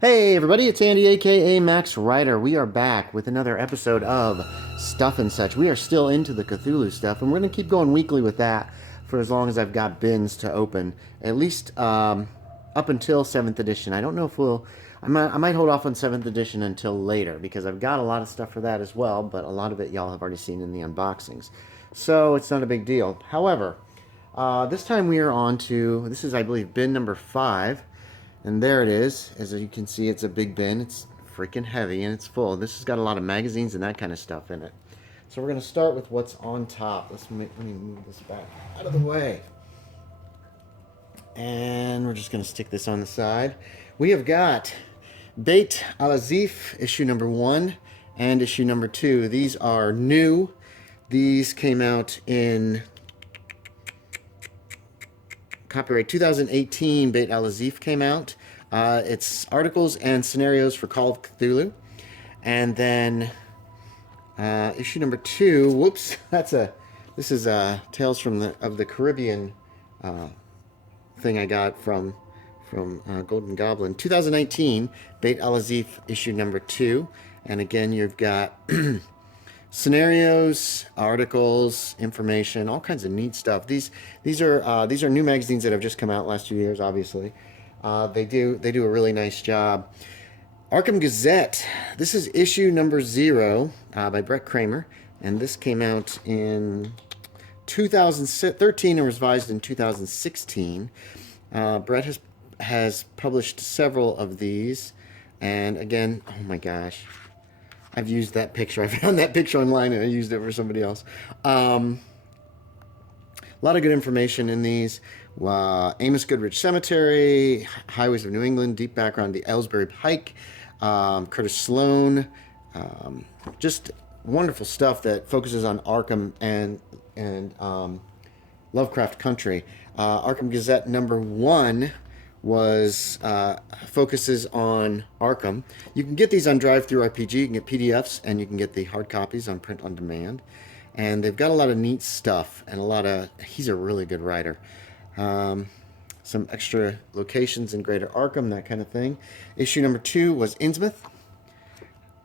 Hey everybody, it's Andy aka Max Ryder. We are back with another episode of Stuff and Such. We are still into the Cthulhu stuff, and we're going to keep going weekly with that for as long as I've got bins to open. At least up until 7th edition. I don't know if I might hold off on 7th edition until later because I've got a lot of stuff for that as well, but a lot of it y'all have already seen in the unboxings. So it's not a big deal. However, this time we are on to, this is I believe bin number 5. And there it is. As you can see, it's a big bin. It's freaking heavy and it's full. This has got a lot of magazines and that kind of stuff in it. So we're going to start with what's on top. Let me move this back out of the way. And we're just going to stick this on the side. We have got Beit Al-Azif, issue number 1 and issue number 2. These are new. These came out in copyright 2018. Beit Al-Azif came out. It's articles and scenarios for Call of Cthulhu. And then issue number 2. Whoops, this is Tales of the Caribbean thing I got from Golden Goblin. 2019, Beit Al-Azif issue number 2. And again, you've got scenarios, articles, information, all kinds of neat stuff. These are new magazines that have just come out last 2 years. Obviously, they do a really nice job. Arkham Gazette. This is issue number 0 by Brett Kramer, and this came out in 2013 and was revised in 2016. Brett has published several of these, and again, oh my gosh. I've used that picture. I found that picture online and I used it for somebody else. A lot of good information in these. Amos Goodrich Cemetery, Highways of New England, deep background, the Ellsbury Pike, Curtis Sloan. Just wonderful stuff that focuses on Arkham and Lovecraft Country. Arkham Gazette number 1 was focuses on Arkham. You can get these on Drive-Thru RPG. You can get PDFs, and you can get the hard copies on print on demand. And they've got a lot of neat stuff and he's a really good writer. Some extra locations in Greater Arkham, that kind of thing. Issue number 2 was Innsmouth,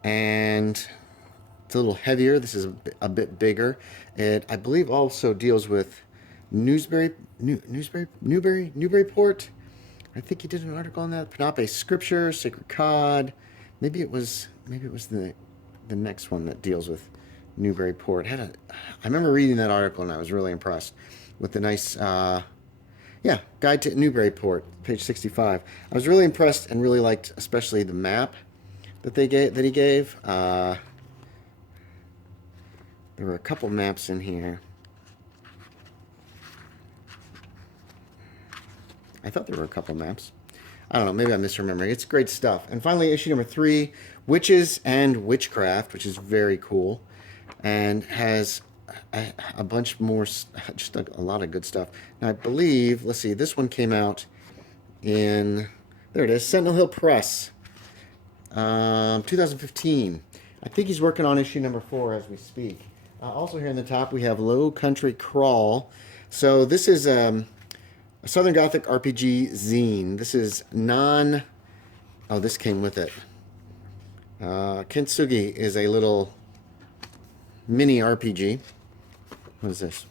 and it's a little heavier. This is a bit bigger. It, I believe, also deals with Newburyport. I think he did an article on that. Penape Scripture, Sacred Cod. Maybe it was the next one that deals with Newburyport. I remember reading that article and I was really impressed with the nice Guide to Newburyport, page 65. I was really impressed and really liked especially the map that he gave. There were a couple maps in here. I thought there were a couple maps. I don't know. Maybe I'm misremembering. It's great stuff. And finally, issue number 3, Witches and Witchcraft, which is very cool. And has a bunch more, just a lot of good stuff. Now, I believe, let's see, this one came out in, there it is, Sentinel Hill Press, 2015. I think he's working on issue number 4 as we speak. Also here in the top, we have Low Country Crawl. So this is a Southern Gothic RPG zine. This is oh, this came with it. Kintsugi is a little mini RPG. What is this?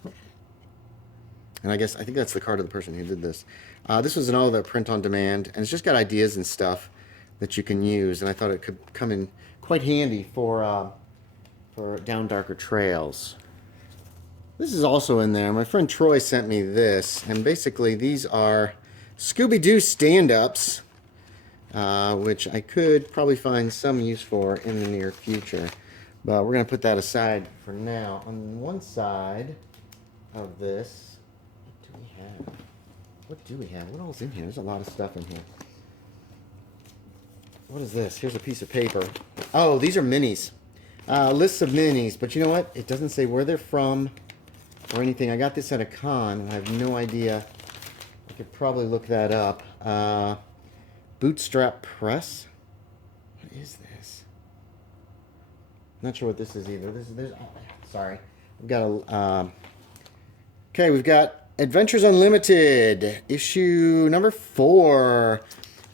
And I think that's the card of the person who did this. This was an all the print on demand, and it's just got ideas and stuff that you can use, and I thought it could come in quite handy for down darker trails. This is also in there. My friend Troy sent me this, and basically these are Scooby-Doo stand-ups, which I could probably find some use for in the near future. But we're going to put that aside for now. On one side of this, what do we have? What else is in here? There's a lot of stuff in here. What is this? Here's a piece of paper. Oh, these are minis. Lists of minis, but you know what? It doesn't say where they're from or anything. I got this at a con, and I have no idea. I could probably look that up. Bootstrap Press. What is this? Not sure what this is either. Sorry. We've got okay, we've got Adventures Unlimited, issue number 4.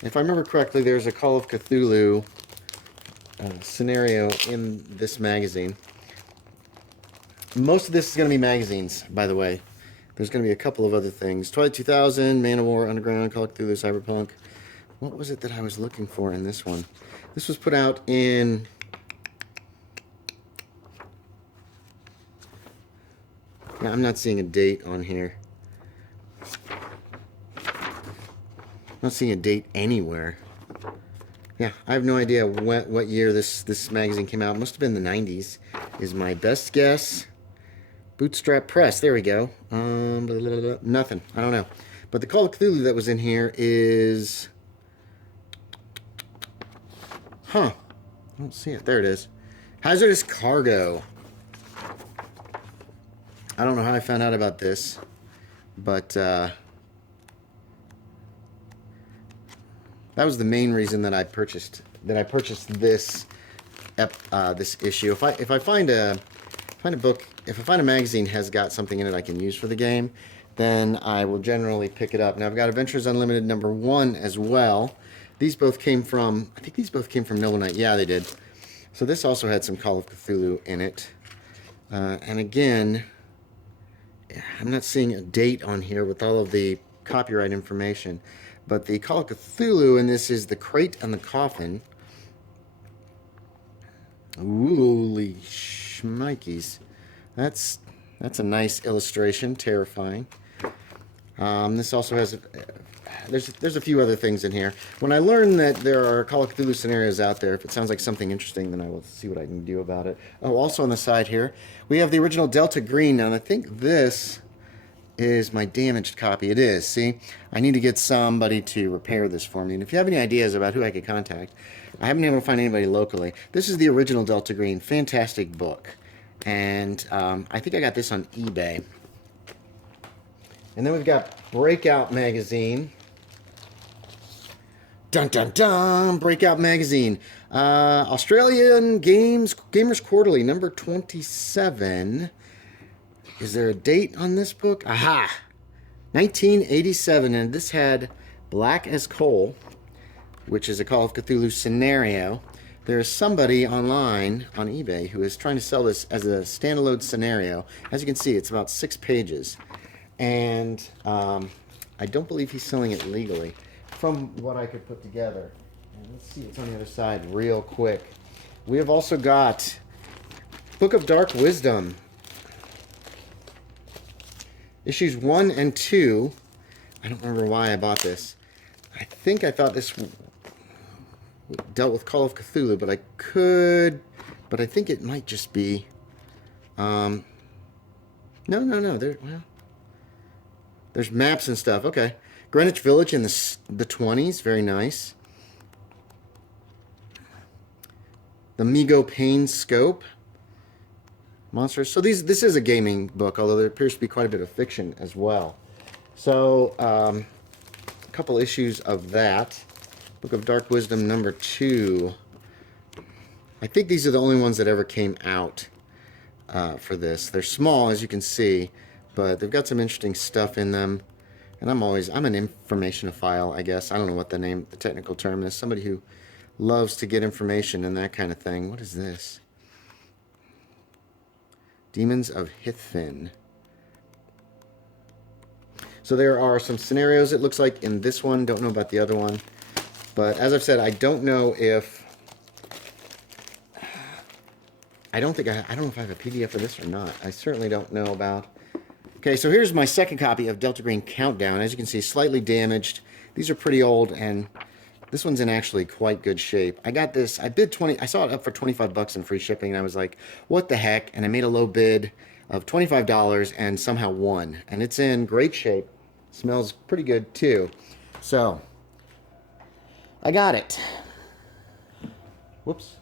If I remember correctly, there's a Call of Cthulhu scenario in this magazine. Most of this is going to be magazines, by the way. There's going to be a couple of other things. Twilight 2000, Man of War, Underground, Call of Cthulhu, Cyberpunk. What was it that I was looking for in this one? This was put out in... Yeah, I'm not seeing a date on here. I'm not seeing a date anywhere. Yeah, I have no idea what year this magazine came out. It must have been the 90s, is my best guess. Bootstrap Press, there we go. Blah, blah, blah, blah. Nothing, I don't know. But the Call of Cthulhu that was in here is... Huh, I don't see it. There it is. Hazardous Cargo. I don't know how I found out about this, but that was the main reason that I purchased this this issue. If I find a book, if I find a magazine has got something in it I can use for the game, then I will generally pick it up. Now I've got Adventures Unlimited #1 as well. These both came from, I think these both came from Noble Knight. Yeah, they did. So this also had some Call of Cthulhu in it. And again, I'm not seeing a date on here with all of the copyright information. But the Call of Cthulhu, and this is The Crate and the Coffin. Holy shnikes. That's a nice illustration, terrifying. This also has... There's a few other things in here. When I learn that there are Call of Cthulhu scenarios out there, if it sounds like something interesting, then I will see what I can do about it. Oh, also on the side here, we have the original Delta Green. Now, I think this is my damaged copy. It is, see? I need to get somebody to repair this for me. And if you have any ideas about who I could contact, I haven't been able to find anybody locally. This is the original Delta Green. Fantastic book. And I think I got this on eBay. And then we've got Breakout Magazine. Dun dun dun! Breakout Magazine. Australian Gamers Quarterly, number 27. Is there a date on this book? Aha! 1987, and this had Black as Coal, which is a Call of Cthulhu scenario. There is somebody online on eBay who is trying to sell this as a standalone scenario. As you can see, it's about 6 pages. And I don't believe he's selling it legally, from what I could put together. And let's see what's on the other side real quick. We have also got Book of Dark Wisdom. Issues 1 and 2. I don't remember why I bought this. I think I thought this dealt with Call of Cthulhu, but I think it might just be... No. There's maps and stuff. Okay. Greenwich Village in the 20s. Very nice. The Migo Pain Scope. Monsters. So this is a gaming book, although there appears to be quite a bit of fiction as well. So, a couple issues of that. Book of Dark Wisdom number 2. I think these are the only ones that ever came out for this. They're small, as you can see, but they've got some interesting stuff in them. And I'm an informationophile, I guess. I don't know what the technical term is. Somebody who loves to get information and that kind of thing. What is this? Demons of Hithfin. So there are some scenarios, it looks like, in this one. Don't know about the other one. But as I've said, I don't know if... I don't know if I have a PDF for this or not. I certainly don't know about... Okay, so here's my second copy of Delta Green Countdown. As you can see, slightly damaged. These are pretty old, and this one's in actually quite good shape. I got this, I saw it up for 25 bucks in free shipping, and I was like, what the heck? And I made a low bid of $25 and somehow won. And it's in great shape. Smells pretty good, too. So, I got it. Whoops.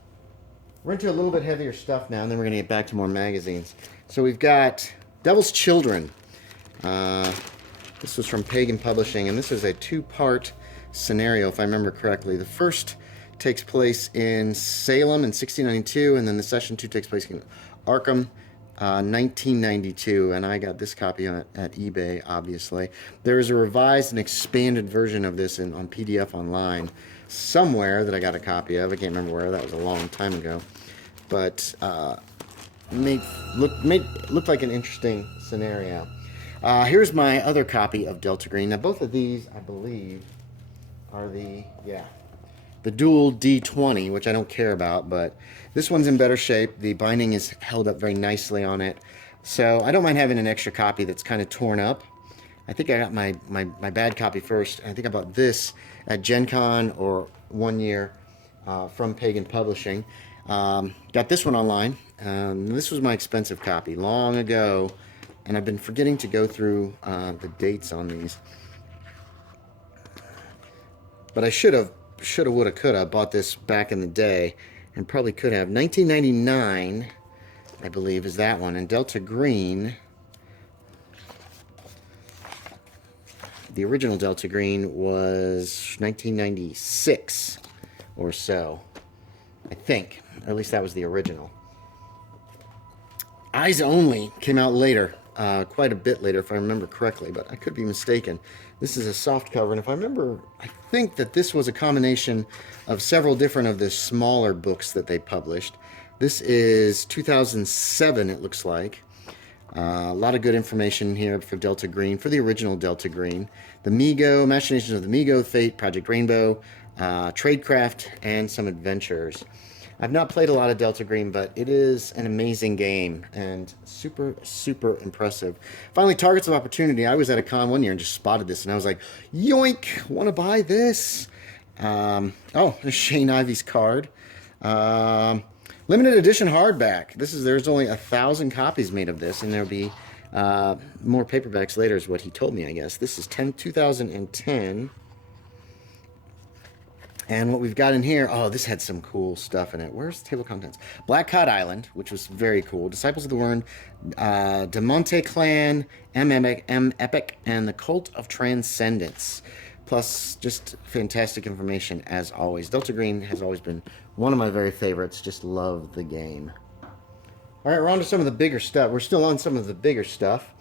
We're into a little bit heavier stuff now, and then we're going to get back to more magazines. So we've got Devil's Children. This was from Pagan Publishing, and this is a 2-part scenario, if I remember correctly. The first takes place in Salem in 1692, and then the session 2 takes place in Arkham 1992, and I got this copy at eBay, obviously. There is a revised and expanded version of this on PDF online somewhere that I got a copy of. I can't remember where. That was a long time ago. But looked like an interesting scenario. Here's my other copy of Delta Green. Now, both of these, I believe, are the dual D20, which I don't care about, but this one's in better shape. The binding is held up very nicely on it. So I don't mind having an extra copy that's kind of torn up. I think I got my bad copy first. I think I bought this at Gen Con or 1 year from Pagan Publishing. Got this one online. This was my expensive copy long ago, and I've been forgetting to go through the dates on these. But I shoulda, woulda, coulda bought this back in the day, and probably could have. 1999, I believe, is that one. And Delta Green, the original Delta Green was 1996 or so, I think. Or at least that was the original. Eyes Only came out later, quite a bit later if I remember correctly, but I could be mistaken. This is a soft cover, and if I remember, I think that this was a combination of several different of the smaller books that they published. This is 2007, it looks like. A lot of good information here for Delta Green, for the original Delta Green. The Migo, Machinations of the Migo, Fate, Project Rainbow, Tradecraft, and some adventures. I've not played a lot of Delta Green, but it is an amazing game and super, super impressive. Finally, Targets of Opportunity. I was at a con 1 year and just spotted this, and I was like, yoink, want to buy this? Oh, there's Shane Ivey's card. Limited edition hardback. There's only 1,000 copies made of this, and there'll be more paperbacks later is what he told me, I guess. This is 2010. And what we've got in here, oh, this had some cool stuff in it. Where's the table of contents? Black Cod Island, which was very cool. Disciples of the Wyrm, De Monte Clan, M Epic, and the Cult of Transcendence. Plus, just fantastic information as always. Delta Green has always been one of my very favorites. Just love the game. All right, we're on to some of the bigger stuff. We're still on some of the bigger stuff.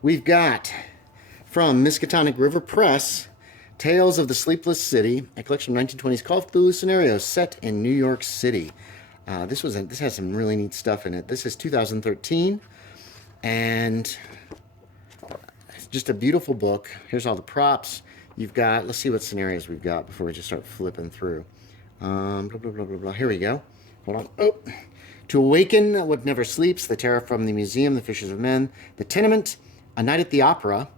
We've got, from Miskatonic River Press, Tales of the Sleepless City, a collection of 1920s Call of Cthulhu scenarios set in New York City. This has some really neat stuff in it. This is 2013, and it's just a beautiful book. Here's all the props. You've got, let's see what scenarios we've got before we just start flipping through. Blah, blah, blah, blah, blah. Here we go. Hold on. Oh. To Awaken What Never Sleeps, The Terror from the Museum, The Fishes of Men, The Tenement, A Night at the Opera,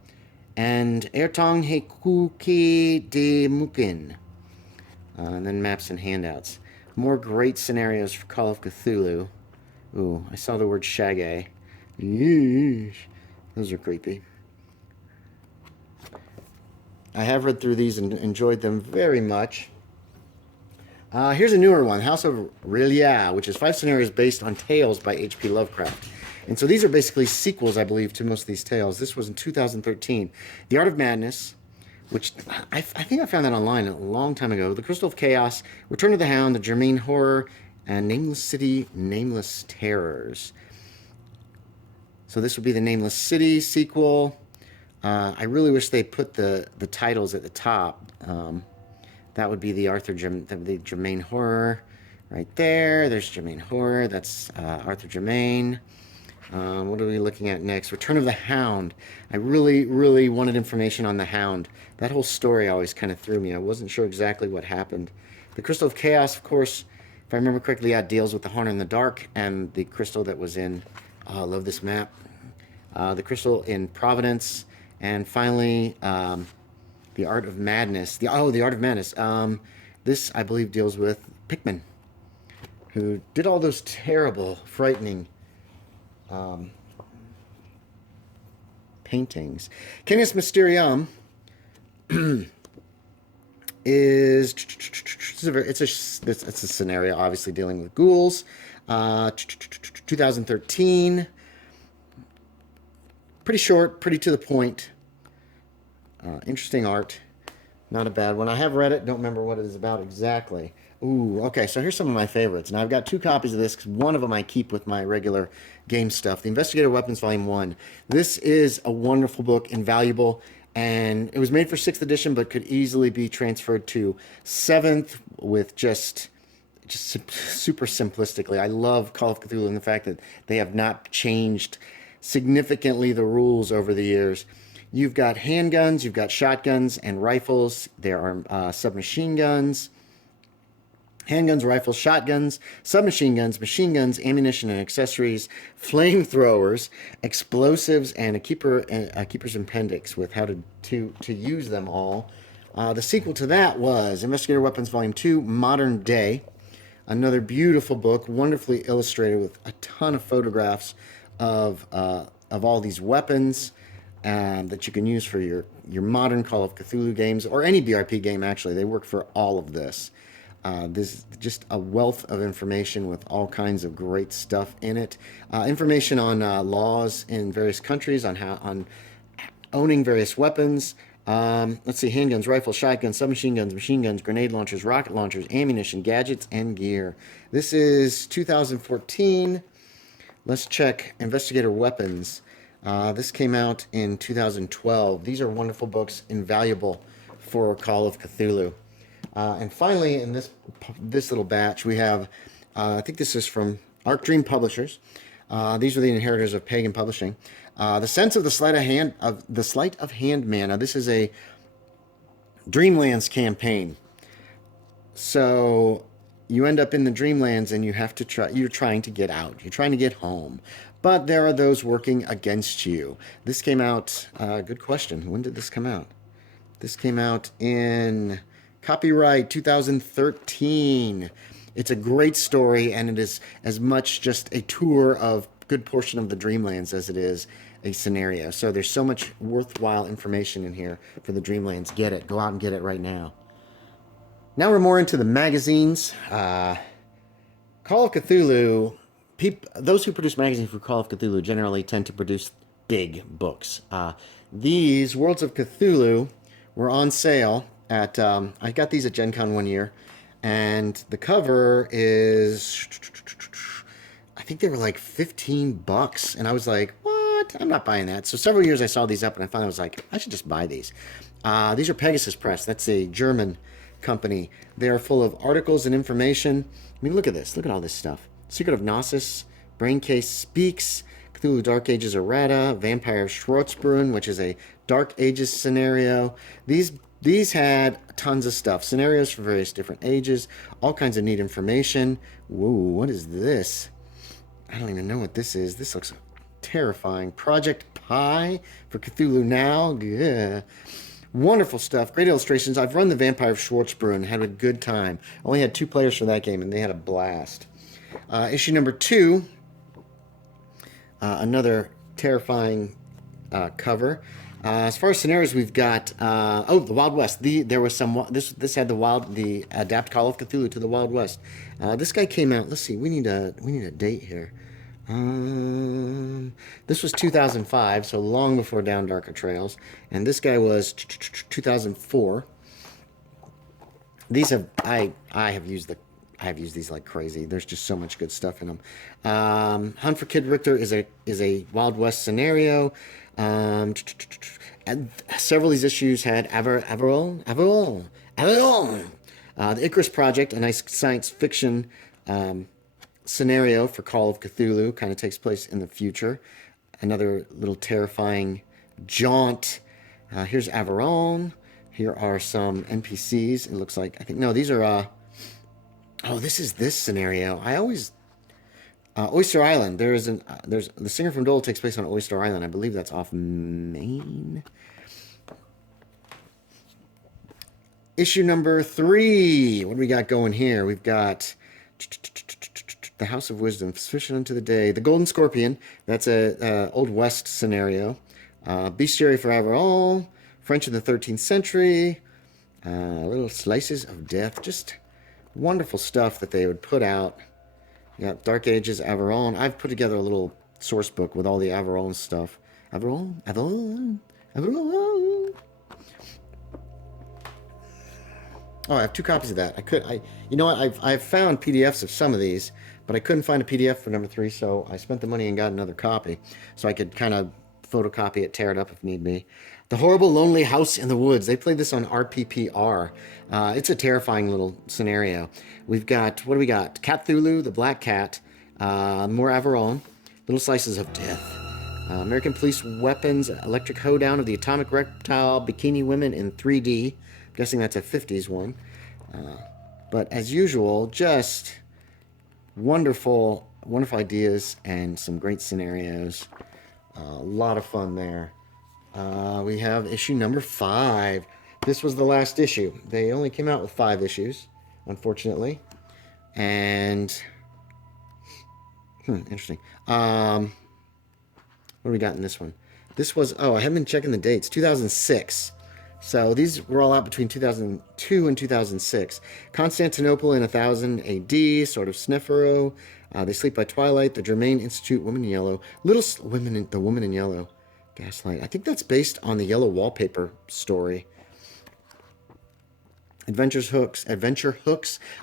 and Ertong Hekuki de Mukin. And then maps and handouts. More great scenarios for Call of Cthulhu. Ooh, I saw the word Shaggy. Yeesh. Those are creepy. I have read through these and enjoyed them very much. Here's a newer one, House of Relia, which is 5 scenarios based on tales by H.P. Lovecraft. And so these are basically sequels, I believe, to most of these tales. This was in 2013. The Art of Madness, which I think I found that online a long time ago. The Crystal of Chaos, Return of the Hound, The Germain Horror, and Nameless City, Nameless Terrors. So this would be the Nameless City sequel. I really wish they put the titles at the top. That would be the Germain Horror right there. There's Germain Horror. That's Arthur Germain. What are we looking at next? Return of the Hound. I really, really wanted information on the Hound. That whole story always kind of threw me. I wasn't sure exactly what happened. The Crystal of Chaos, of course, if I remember correctly, that deals with the Horn in the Dark and the crystal that was in, I love this map, the crystal in Providence, and finally, the Art of Madness. The Art of Madness. This, I believe, deals with Pickman, who did all those terrible, frightening paintings. Canis Mysterium is it's a scenario, obviously dealing with ghouls. 2013. Pretty short, pretty to the point. Interesting art. Not a bad one. I have read it. Don't remember what it is about exactly. Ooh, okay. So here's some of my favorites. Now I've got 2 copies of this because one of them I keep with my regular game stuff. The Investigator Weapons Volume 1. This is a wonderful book, invaluable, and it was made for 6th edition, but could easily be transferred to 7th with just super simplistically. I love Call of Cthulhu and the fact that they have not changed significantly the rules over the years. You've got handguns, you've got shotguns and rifles. There are submachine guns, handguns, rifles, shotguns, submachine guns, machine guns, ammunition and accessories, flamethrowers, explosives, and a keeper's appendix with how to use them all. The sequel to that was Investigator Weapons Volume 2, Modern Day. Another beautiful book, wonderfully illustrated with a ton of photographs of all these weapons that you can use for your modern Call of Cthulhu games or any BRP game. Actually, they work for all of this. This is just a wealth of information with all kinds of great stuff in it. Information on laws in various countries on owning various weapons. Let's see, handguns, rifles, shotguns, submachine guns, machine guns, grenade launchers, rocket launchers, ammunition, gadgets, and gear. This is 2014. Let's check Investigator Weapons. This came out in 2012. These are wonderful books, invaluable for Call of Cthulhu. And finally, in this little batch, we have, I think this is from Arc Dream Publishers. These are the inheritors of Pagan Publishing. The Sense of the Sleight of Hand Mana. This is a Dreamlands campaign. So you end up in the Dreamlands and you have to try. You're trying to get out. You're trying to get home, but there are those working against you. This came out. Good question. When did this come out? This came out in copyright 2013. It's a great story, and it is as much just a tour of a good portion of the Dreamlands as it is a scenario. So there's so much worthwhile information in here for the Dreamlands. Get it. Go out and get it right now. Now we're more into the magazines. Call of Cthulhu, those who produce magazines for Call of Cthulhu generally tend to produce big books. These Worlds of Cthulhu were on sale at, I got these at Gen Con one year, and the cover is, I think they were like $15, and I was like, what? I'm not buying that. So several years I saw these up, and I finally was like, I should just buy these. These are Pegasus Press. That's a German company. They are full of articles and information. I mean, look at this. Look at all this stuff. Secret of Gnosis, Braincase Speaks, Cthulhu Dark Ages Errata, Vampire Schwarzbrunn, which is a Dark Ages scenario. These had tons of stuff. Scenarios for various different ages, all kinds of neat information. Whoa, what is this? I don't even know what this is. This looks terrifying. Project Pi for Cthulhu Now. Yeah. Wonderful stuff. Great illustrations. I've run the Vampire of Schwarzbrunn. Had a good time. Only had 2 players for that game, and they had a blast. Issue number 2. Another terrifying cover. As far as scenarios, we've got the Wild West. There was some. This had the adapt Call of Cthulhu to the Wild West. This guy came out. Let's see. We need a date here. This was 2005, so long before Down Darker Trails, and this guy was 2004. These have I have used these like crazy. There's just so much good stuff in them. Hunt for Kid Richter is a Wild West scenario. And several of these issues had Averil, the Icarus Project, a nice science fiction scenario for Call of Cthulhu, kind of takes place in the future. Another little terrifying jaunt. Here's Averon. Here are some NPCs. It looks like, I think, no, these are, this is this scenario. I always, Oyster Island. There's the Singer from Dole takes place on Oyster Island. I believe that's off Maine. Issue number 3. What do we got going here? We've got the House of Wisdom, Sufficient Unto the Day, the Golden Scorpion. That's a Old West scenario. Bestiary for Averall, French in the 13th century. Little slices of death. Just wonderful stuff that they would put out. You got Dark Ages, Averall. I've put together a little source book with all the Averall stuff. Averall. Oh, I have 2 copies of that. You know what? I've found PDFs of some of these, but I couldn't find a PDF for number 3, so I spent the money and got another copy, so I could kind of photocopy it, tear it up if need be. The Horrible Lonely House in the Woods. They played this on RPPR. It's a terrifying little scenario. We've got, what do we got? Cthulhu, the Black Cat, more Averone, Little Slices of Death, American Police Weapons, Electric Hoedown of the Atomic Reptile, Bikini Women in 3D. I'm guessing that's a 50s one. But as usual, just wonderful, wonderful ideas and some great scenarios. A lot of fun there. We have issue number 5. This was the last issue. They only came out with 5 issues, unfortunately. And interesting. What do we got in this one? This was, I haven't been checking the dates. 2006. So these were all out between 2002 and 2006. Constantinople in 1000 AD, Sword of Snephero, They Sleep by Twilight, The Germain Institute, Woman in Yellow, The Woman in Yellow, Gaslight. I think that's based on the Yellow Wallpaper story. Adventure Hooks.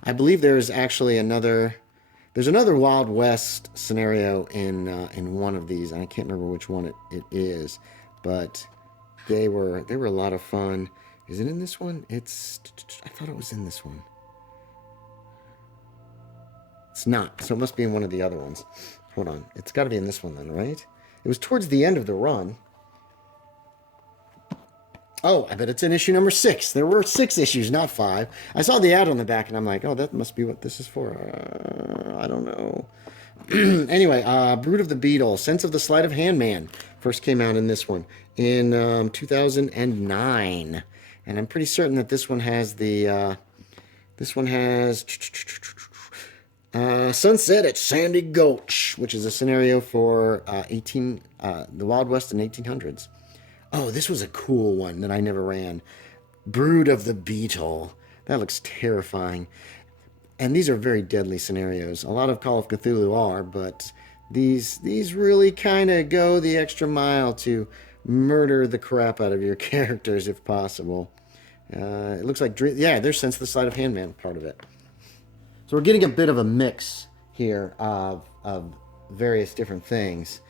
I believe there is actually another Wild West scenario in one of these, and I can't remember which one it is, but they were a lot of fun. Is it in this one? I thought it was in this one. It's not, so it must be in one of the other ones. Hold on. It's got to be in this one then, right? It was towards the end of the run. Oh, I bet it's in issue number 6. There were 6 issues, not 5. I saw the ad on the back, and I'm like, oh, that must be what this is for. I don't know. Anyway, Brood of the Beetle, Sense of the Sleight of Hand Man, first came out in this one in 2009. And I'm pretty certain that this one has Sunset at Sandy Gulch, which is a scenario for the Wild West in 1800s. Oh, this was a cool one that I never ran. Brood of the Beetle. That looks terrifying. And these are very deadly scenarios. A lot of Call of Cthulhu are, but these really kind of go the extra mile to murder the crap out of your characters if possible. It looks like, there's Sense of the Sleight of Hand Man part of it. So we're getting a bit of a mix here of various different things.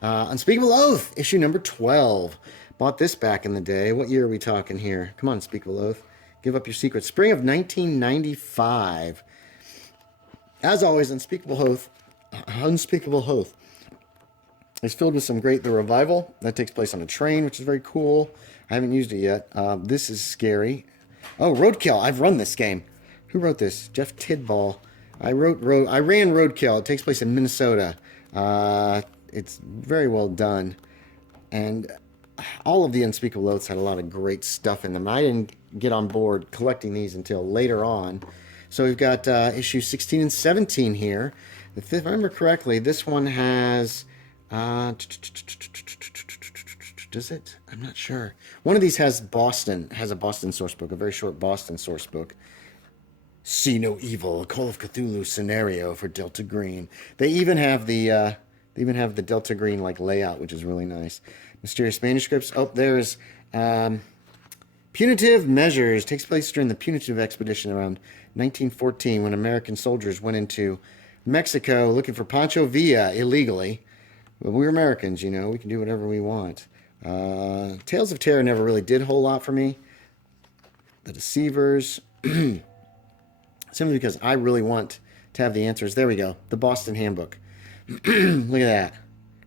Unspeakable Oath, issue number 12. Bought this back in the day. What year are we talking here? Come on, Unspeakable Oath. Give up your secrets. Spring of 1995. As always, Unspeakable Oath is filled with some great... The Revival, that takes place on a train, which is very cool. I haven't used it yet. This is scary. Oh, Roadkill. I've run this game. Who wrote this? Jeff Tidball. I ran Roadkill. It takes place in Minnesota. It's very well done. And all of the Unspeakable Oaths had a lot of great stuff in them. I didn't get on board collecting these until later on. So we've got issues 16 and 17 here. If I remember correctly, this one has... does it? I'm not sure. One of these has a Boston source book, a very short Boston source book. See No Evil, a Call of Cthulhu scenario for Delta Green. They even have the Delta Green like layout, which is really nice. Mysterious Manuscripts. Oh, there's Punitive Measures. Takes place during the Punitive Expedition around 1914 when American soldiers went into Mexico looking for Pancho Villa illegally. Well, we're Americans, you know. We can do whatever we want. Tales of Terror never really did a whole lot for me. The Deceivers. Simply because I really want to have the answers. There we go. The Boston Handbook. Look at that.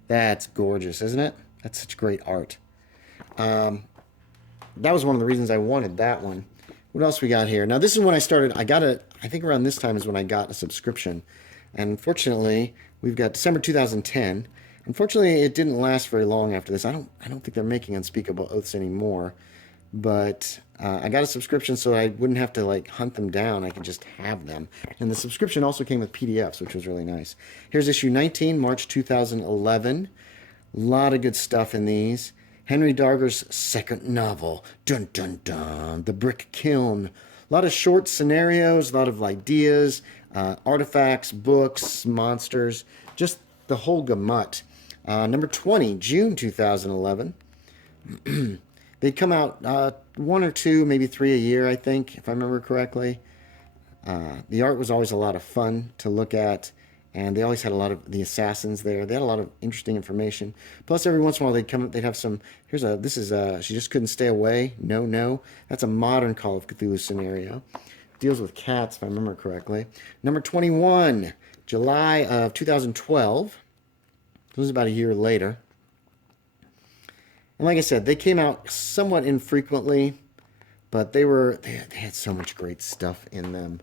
That's gorgeous, isn't it? That's such great art. That was one of the reasons I wanted that one. What else we got here? Now, this is when I started. I think around this time is when I got a subscription. And unfortunately, we've got December 2010. Unfortunately, it didn't last very long after this. I don't think they're making Unspeakable Oaths anymore. But I got a subscription so I wouldn't have to like hunt them down. I could just have them. And the subscription also came with PDFs, which was really nice. Here's issue 19, March 2011. A lot of good stuff in these. Henry Darger's second novel, dun dun dun, The Brick Kiln. A lot of short scenarios, a lot of ideas, artifacts, books, monsters, just the whole gamut. Number 20, June 2011. They'd come out 1 or 2, maybe 3 a year, I think, if I remember correctly. The art was always a lot of fun to look at, and they always had a lot of the assassins there. They had a lot of interesting information. Plus, every once in a while, they'd have some. This is She Just Couldn't Stay Away. No, no, that's a modern Call of Cthulhu scenario. Deals with cats, if I remember correctly. Number 21, July of 2012. This was about a year later. And like I said, they came out somewhat infrequently, but they had so much great stuff in them.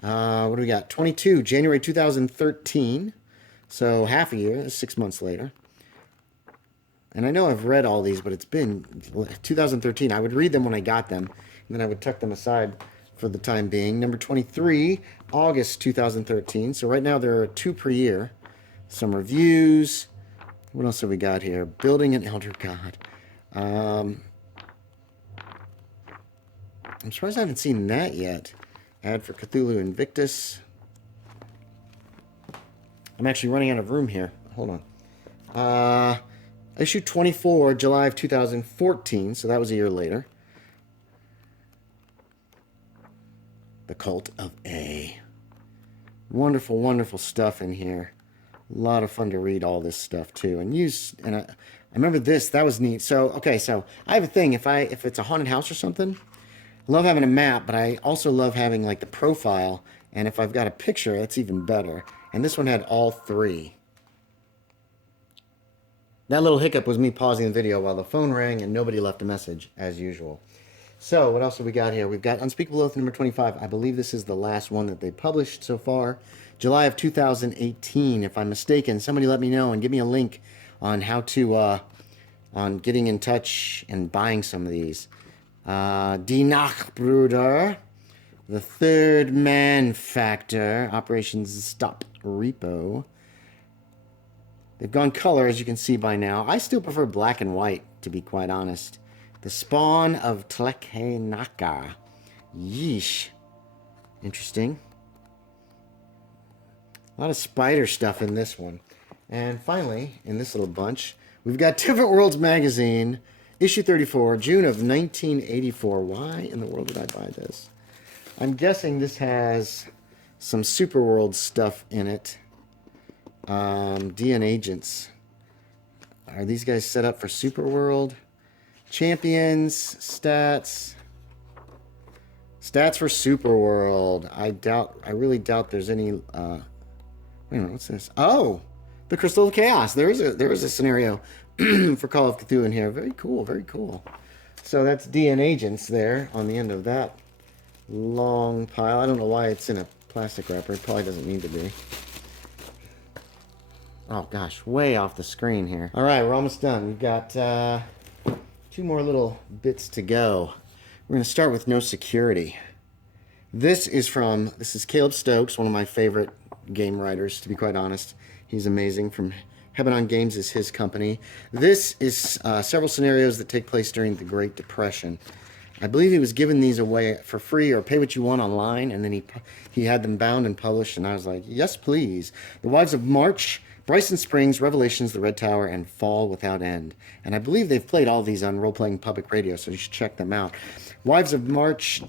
What do we got? 22, January 2013. So half a year, 6 months later. And I know I've read all these, but it's been 2013. I would read them when I got them, and then I would tuck them aside for the time being. Number 23, August 2013. So right now there are 2 per year. Some reviews. What else have we got here? Building an Elder God. I'm surprised I haven't seen that yet. Ad for Cthulhu Invictus. I'm actually running out of room here. Hold on. Issue 24, July of 2014. So that was a year later. The Cult of A. Wonderful, wonderful stuff in here. A lot of fun to read all this stuff too. And I remember this, that was neat. So, okay, so I have a thing. If it's a haunted house or something, I love having a map, but I also love having like the profile. And if I've got a picture, that's even better. And this one had all 3. That little hiccup was me pausing the video while the phone rang and nobody left a message, as usual. So, what else have we got here? We've got Unspeakable Oath number 25. I believe this is the last one that they published so far. July of 2018, if I'm mistaken. Somebody let me know and give me a link on how to, on getting in touch and buying some of these. Die Nachtbruder, The Third Man Factor, Operations Stop Repo. They've gone color, as you can see by now. I still prefer black and white, to be quite honest. The Spawn of Tlekenaka. Yeesh. Interesting. A lot of spider stuff in this one. And finally, in this little bunch, we've got Different Worlds Magazine, issue 34, June of 1984. Why in the world did I buy this? I'm guessing this has some Superworld stuff in it. DN Agents. Are these guys set up for Superworld? Champions, stats. Stats for Superworld. I really doubt there's any, wait a minute, what's this? Oh! The Crystal of Chaos. There is a scenario for Call of Cthulhu in here. Very cool, very cool. So that's DN Agents there on the end of that long pile. I don't know why it's in a plastic wrapper. It probably doesn't need to be. Oh gosh, way off the screen here. All right, we're almost done. We've got 2 more little bits to go. We're going to start with No Security. This is Caleb Stokes, one of my favorite game writers, to be quite honest. He's amazing. From Hebanon Games is his company. This is several scenarios that take place during the Great Depression. I believe he was giving these away for free or pay what you want online, and then he had them bound and published, and I was like, yes, please. The Wives of March, Bryson Springs, Revelations, The Red Tower, and Fall Without End. And I believe they've played all these on Roleplaying Public Radio, so you should check them out. Wives of March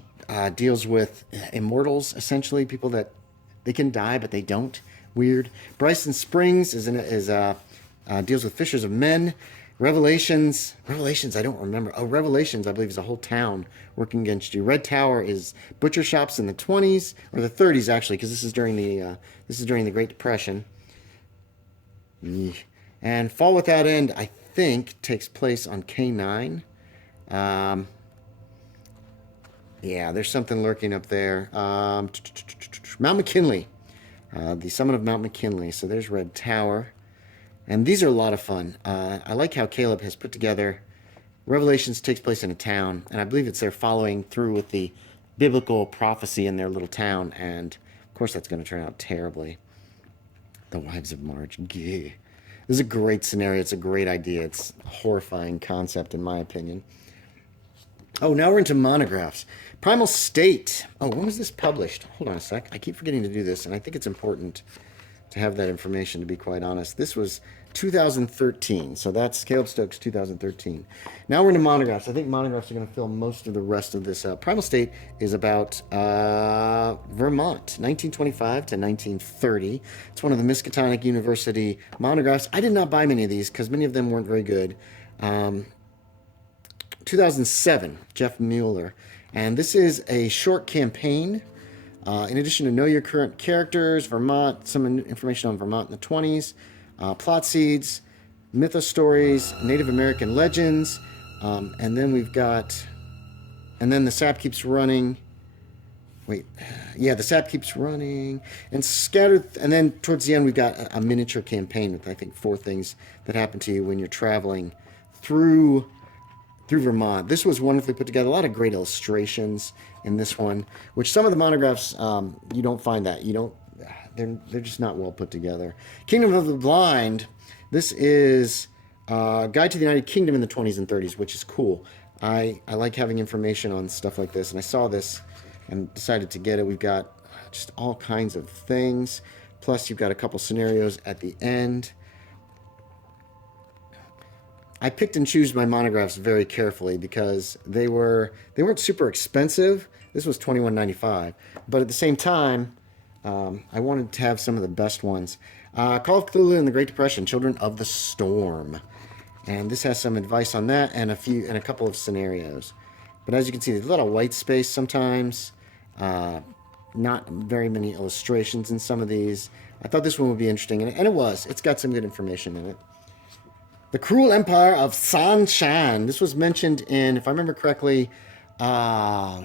deals with immortals, essentially, people that they can die, but they don't. Weird. Bryson Springs deals with fishers of men. Revelations, I don't remember. Oh, Revelations, I believe, is a whole town working against you. Red Tower is butcher shops in the 20s, or the 30s, actually, because this is during the Great Depression. And Fall Without End, I think, takes place on K9. Yeah, there's something lurking up there. Mount McKinley. The summit of Mount McKinley. So there's Red Tower. And these are a lot of fun. I like how Caleb has put together Revelations takes place in a town, and I believe it's they're following through with the biblical prophecy in their little town, and of course that's going to turn out terribly. The Wives of March. Gah. This is a great scenario. It's a great idea. It's a horrifying concept, in my opinion. Oh, now we're into monographs. Primal State. Oh, when was this published? Hold on a sec. I keep forgetting to do this, and I think it's important to have that information, to be quite honest. This was 2013. So that's Caleb Stokes 2013. Now we're into monographs. I think monographs are going to fill most of the rest of this up. Primal State is about Vermont, 1925 to 1930. It's one of the Miskatonic University monographs. I did not buy many of these because many of them weren't very good. 2007, Jeff Mueller. And this is a short campaign. In addition to know your current characters, Vermont, some information on Vermont in the 20s, plot seeds, mythos stories, Native American legends, and then we've got, and then the sap keeps running. The sap keeps running and scattered, and then towards the end we've got a miniature campaign with I think 4 things that happen to you when you're traveling through Vermont. This was wonderfully put together. A lot of great illustrations in this one, which some of the monographs you don't find that. They're just not well put together. Kingdom of the Blind. This is Guide to the United Kingdom in the 20s and 30s, which is cool. I like having information on stuff like this, and I saw this and decided to get it. We've got just all kinds of things. Plus, you've got a couple scenarios at the end. I picked and chose my monographs very carefully because they weren't super expensive. This was $21.95, but at the same time, I wanted to have some of the best ones. Call of Cthulhu and the Great Depression, Children of the Storm, and this has some advice on that and a couple of scenarios. But as you can see, there's a lot of white space sometimes. Not very many illustrations in some of these. I thought this one would be interesting, and it was. It's got some good information in it. The Cruel Empire of San Shan. This was mentioned in, if I remember correctly, I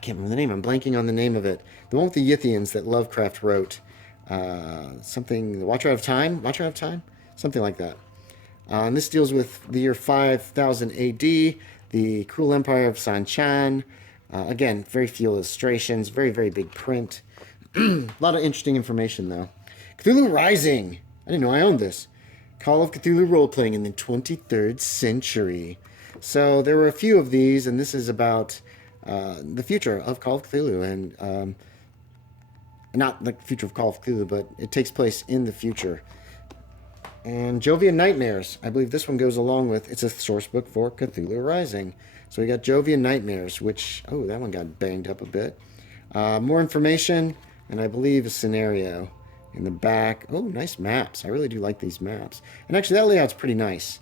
can't remember the name. I'm blanking on the name of it. The one with the Yithians that Lovecraft wrote. Something, The Watcher of Time? Watcher of Time? Something like that. And this deals with the year 5000 AD, the Cruel Empire of San Shan. Again, very few illustrations, very, very big print. A lot of interesting information, though. Cthulhu Rising. I didn't know I owned this. Call of Cthulhu role-playing in the 23rd century. So there were a few of these, and this is about the future of Call of Cthulhu. And not the future of Call of Cthulhu, but it takes place in the future. And Jovian Nightmares. I believe this one goes along with, it's a source book for Cthulhu Rising. So we got Jovian Nightmares, which, that one got banged up a bit. More information, and I believe a scenario in the back. Oh, nice maps. I really do like these maps. And actually, that layout's pretty nice.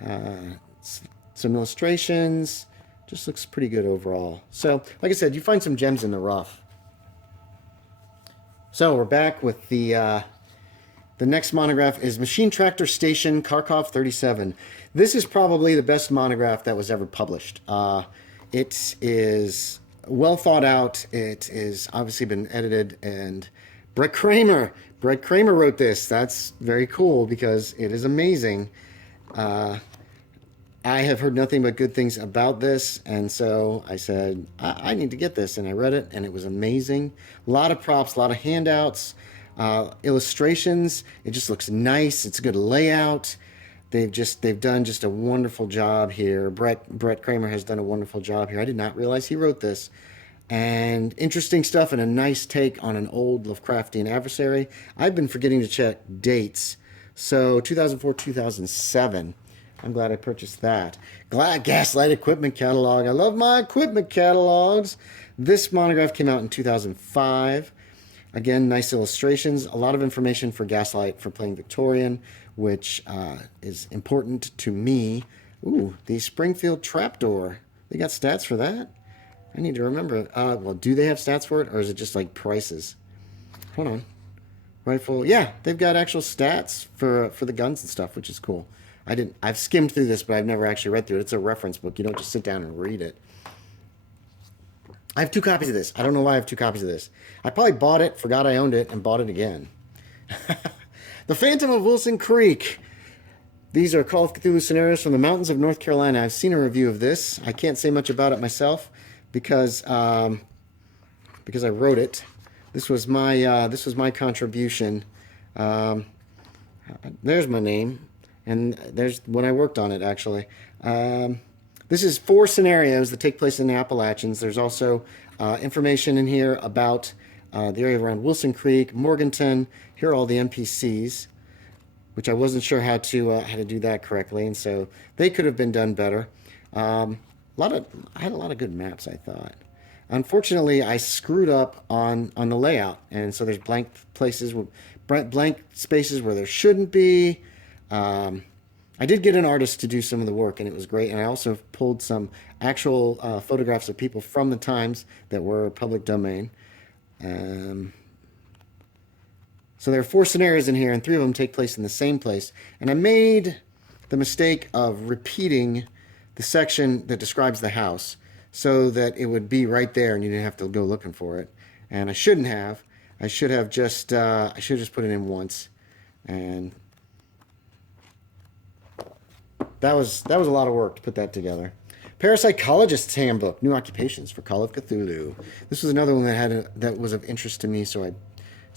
Some illustrations. Just looks pretty good overall. So, like I said, you find some gems in the rough. So, we're back with the next monograph is Machine Tractor Station, Kharkov 37. This is probably the best monograph that was ever published. It is well thought out. It is obviously been edited, and Brett Kramer wrote this. That's very cool because it is amazing. I have heard nothing but good things about this, and so I said, I need to get this, and I read it, and it was amazing. A lot of props, a lot of handouts, illustrations. It just looks nice. It's a good layout. They've done just a wonderful job here. Brett Kramer has done a wonderful job here. I did not realize he wrote this. And interesting stuff and a nice take on an old Lovecraftian adversary. I've been forgetting to check dates. So 2004, 2007. I'm glad I purchased that. Gaslight Equipment Catalog. I love my equipment catalogs. This monograph came out in 2005. Again, nice illustrations. A lot of information for Gaslight for playing Victorian, which is important to me. Ooh, the Springfield Trapdoor. They got stats for that? I need to remember. Well, do they have stats for it, or is it just like prices? Hold on. Rifle. Yeah, they've got actual stats for the guns and stuff, which is cool. I've skimmed through this, but I've never actually read through it. It's a reference book. You don't just sit down and read it. I have 2 copies of this. I don't know why I have 2 copies of this. I probably bought it, forgot I owned it, and bought it again. The Phantom of Wilson Creek. These are Call of Cthulhu scenarios from the mountains of North Carolina. I've seen a review of this. I can't say much about it myself because I wrote it. This was my contribution. There's my name, and there's when I worked on it actually. This is 4 scenarios that take place in the Appalachians. There's also information in here about the area around Wilson Creek, Morganton. Here are all the NPCs, which I wasn't sure how to do that correctly, and so they could have been done better. I had a lot of good maps, I thought. Unfortunately, I screwed up on the layout, and so there's blank spaces where there shouldn't be. I did get an artist to do some of the work, and it was great. And I also pulled some actual photographs of people from the times that were public domain. So there are 4 scenarios in here, and 3 of them take place in the same place. And I made the mistake of repeating the section that describes the house so that it would be right there and you didn't have to go looking for it. And I shouldn't have. I should have just put it in once. And that was a lot of work to put that together. Parapsychologist's Handbook, New Occupations for Call of Cthulhu. This was another one that was of interest to me, so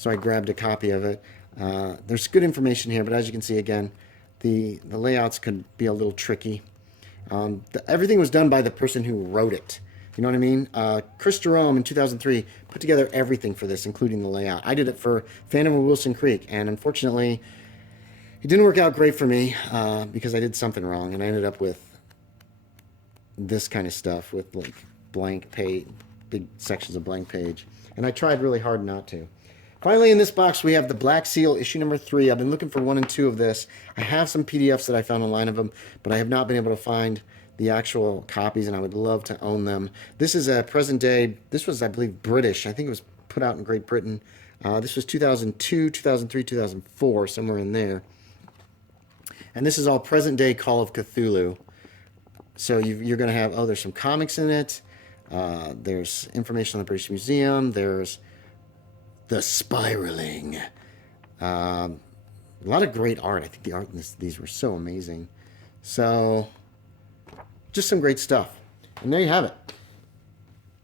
I grabbed a copy of it. There's good information here, but as you can see, again, the layouts could be a little tricky. Everything was done by the person who wrote it. You know what I mean? Chris Jerome in 2003 put together everything for this, including the layout. I did it for Phantom of Wilson Creek, and unfortunately, it didn't work out great for me because I did something wrong, and I ended up with this kind of stuff with like blank page, big sections of blank page. And I tried really hard not to. Finally, in this box, we have the Black Seal, issue number 3. I've been looking for 1 and 2 of this. I have some PDFs that I found online of them, but I have not been able to find the actual copies, and I would love to own them. This is a present day. This was, I believe, British. I think it was put out in Great Britain. This was 2002, 2003, 2004, somewhere in there. And this is all present day Call of Cthulhu. So you're going to have, there's some comics in it. There's information on the British Museum. There's the spiraling. A lot of great art. I think the art in these were so amazing. So, just some great stuff. And there you have it.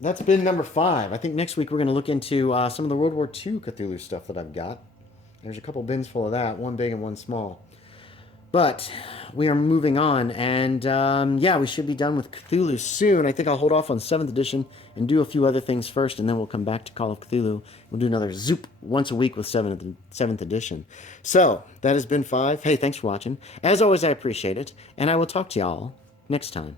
That's bin number 5. I think next week we're going to look into some of the World War II Cthulhu stuff that I've got. There's a couple bins full of that, one big and one small. But we are moving on, and yeah, we should be done with Cthulhu soon. I think I'll hold off on 7th edition and do a few other things first, and then we'll come back to Call of Cthulhu. We'll do another zoop once a week with 7th edition. So, that has been 5. Hey, thanks for watching. As always, I appreciate it, and I will talk to y'all next time.